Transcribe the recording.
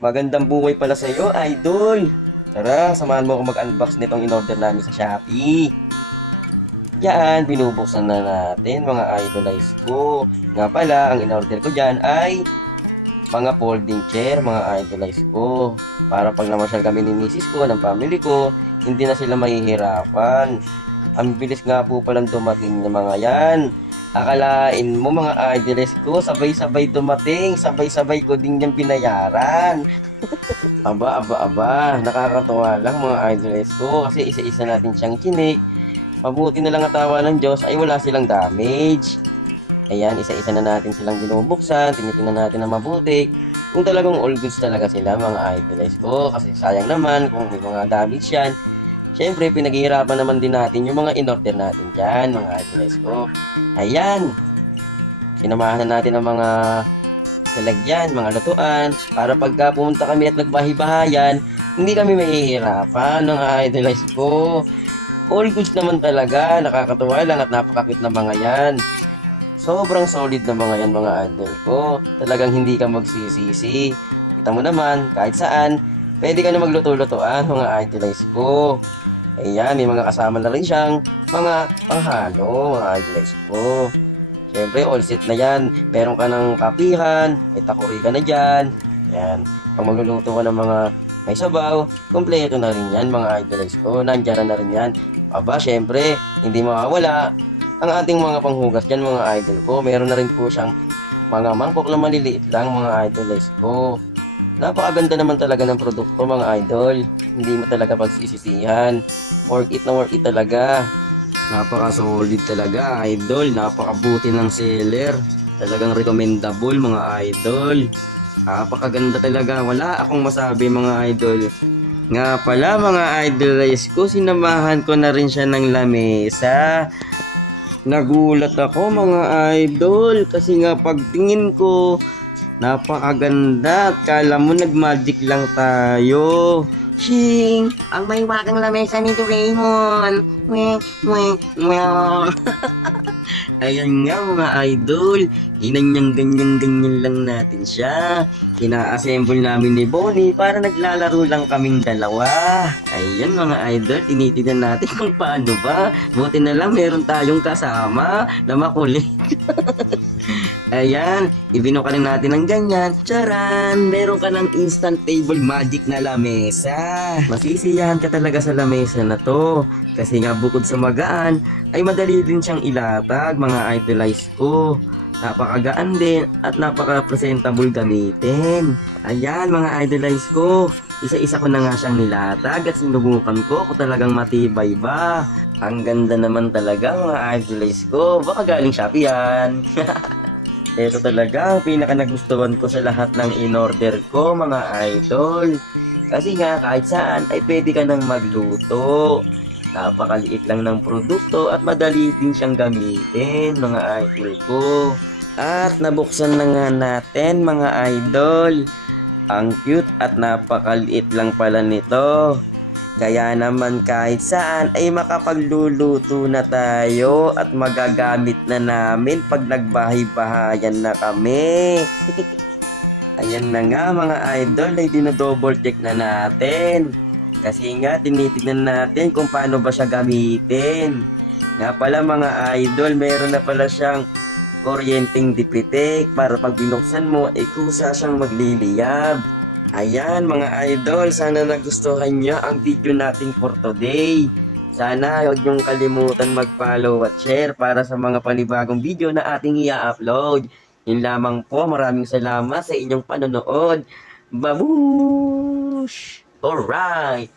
Magandang buhay pala sa iyo, idol. Tara, samahan mo ako mag-unbox nitong in-order namin sa Shopee. Yan, binubuksan na natin mga idolize ko. Nga pala, ang in-order ko dyan ay mga folding chair, mga idolize ko. Para pag namasyal kami ni misis ko, ng family ko, hindi na sila mahihirapan. Ang bilis nga po palang dumating ng mga yan. Akalain mo mga idolize ko, sabay-sabay dumating, sabay-sabay ko din yung binayaran. Aba, nakakatuwa lang mga idolize ko kasi isa-isa natin siyang chinik. Mabuti na lang ang tawa ng Diyos ay wala silang damage. Ayan, isa-isa na natin silang binubuksan, tinitingnan natin na mabuti. Kung talagang all goods talaga sila mga idolize ko, kasi sayang naman kung may mga damage yan. Siyempre, pinaghihirapan naman din natin yung mga in-order natin dyan, mga idolize ko. Ayan, sinamahan na natin ang mga lalagyan, mga lutuan, para pagka pumunta kami at nagbahay-bahayan, hindi kami mahihirapan ng idolize ko. All goods naman talaga, nakakatuwa lang at napakakit na mga yan. Sobrang solid na mga yan mga idol ko. Talagang hindi ka magsisisi. Kita mo naman, kahit saan, pwede ka na magluto-lutoan mga idolize ko. Ayan, may mga kasama na rin siyang mga panghalo, mga idolize ko. Siyempre, all set na yan. Meron ka ng kapihan, itakuri ka na dyan. Yan. Pag magluluto ka ng mga may sabaw, kompleto na rin yan mga idolize ko. Nandyan na rin yan. Aba, siyempre, hindi mawawala ang ating mga panghugas dyan mga idol ko. Meron na rin po siyang mga mangkok na maliliit lang mga idolize ko. Napakaganda naman talaga ng produkto mga idol. Hindi mo talaga pagsisisihan. Worth it na worth it talaga. Napaka-solid talaga, idol. Napakabuti ng seller. Talagang recommendable, mga idol. Napakaganda talaga. Wala akong masabi, mga idol. Nga pala, mga idolize ko, sinamahan ko na rin siya ng lamesa. Nagulat ako, mga idol. Kasi nga, pagtingin ko, napakaganda. Kala mo, nag-magic lang tayo. Shing! Ang mahiwagang lamesa ni Doraemon! Ayan nga mga idol, inanyang ganyan-ganyan lang natin siya. Ina-assemble namin ni Bonnie para naglalaro lang kaming dalawa. Ayan mga idol, tinitignan natin kung paano ba. Buti na lang meron tayong kasama na makulit. Ayan, ibinuka rin natin ng ganyan. Charan! Meron ka ng instant table magic na lamesa. Masisiyahan ka talaga sa lamesa na to. Kasi nga bukod sa magaan, ay madali din siyang ilatag mga idolize ko. Napakagaan din at napaka-presentable gamitin. Ayan mga idolize ko, isa-isa ko na nga siyang nilatag at sinubukan ko kung talagang matibay ba. Ang ganda naman talaga mga idolize ko, baka galing Shopee yan. Ito talaga ang pinaka nagustuhan ko sa lahat ng in-order ko mga idol. Kasi nga kahit saan ay pwede ka nang magluto. Napakaliit lang ng produkto at madali din siyang gamitin mga idol ko. At nabuksan na nga natin mga idol. Ang cute at napakaliit lang pala nito. Kaya naman kahit saan ay makapagluluto na tayo at magagamit na namin pag nagbahay-bahayan na kami. Ayan na nga mga idol ay dinodouble check na natin. Kasi nga tinitignan natin kung paano ba siya gamitin. Nga pala mga idol, meron na pala siyang kuryenteng dipitek para pag binuksan mo ay kusa siyang magliliyab. Ayan mga idol, sana nagustuhan niyo ang video natin for today. Sana huwag niyong kalimutan mag-follow at share para sa mga panibagong video na ating i-upload. Yun lamang po, maraming salamat sa inyong panonood. Babush! Alright!